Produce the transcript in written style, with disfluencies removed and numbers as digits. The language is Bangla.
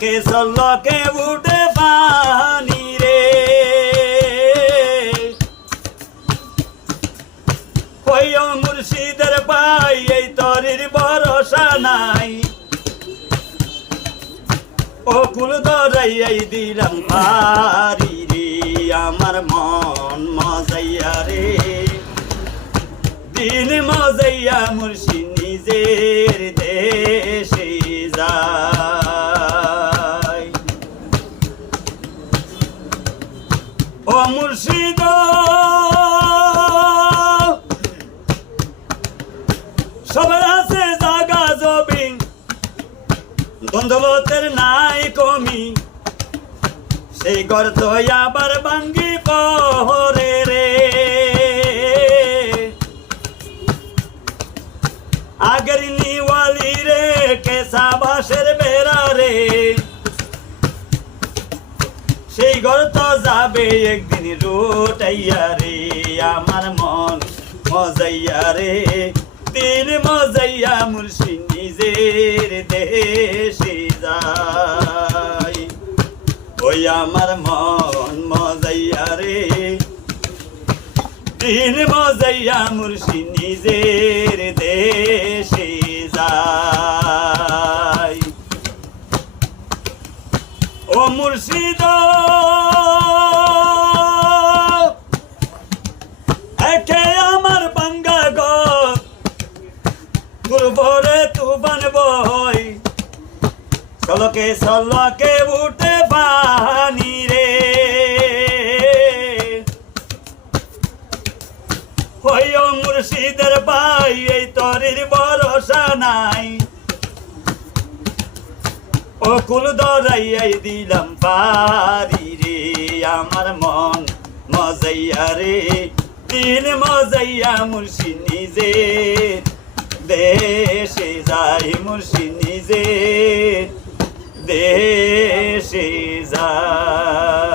চলকে উঠে পানি রে হইও মুর্শিদের পাই এই তরির ভরসা নাই ও কুল ধরাই দিলাম পারি রে আমার মন মজাইয়া রে দিল মজাইয়া মুর্শিদ নিজের দেশে যায় ও মুর্শিদ সবার আছে জাগা জবিন দ্বন্দ্বলতের নাই কমি সেই গর্ত আবার ভাঙ্গি পহরে রে আগের নিওয়ালি রে কেসা বাসের বেড়া রে সেই গর্ত যাবে একদিন রোটাইয়া রে আমার মন মজাইয়া রে দিল মজাইয়া মুর্শিদ নিজের দেশে যায় ওই আমার মন মজাইয়া রে দিল মজাইয়া মুর্শিদ নিজের দেশে যায় ও মুর্শিদ একে আমার বাঙ্গা গর দুর্বরে তুফান বই চলকে উঠে পানি রে হইও মুর্শিদের পাই এই তরির ভরসা নাই ও কুল ধরাই দিলাম পারি রে আমার মন মজাইয়া রে দিল মজাইয়া মুর্শিদ নিজের দেশে যায় মুর্শিদ নিজের দেশে যায়।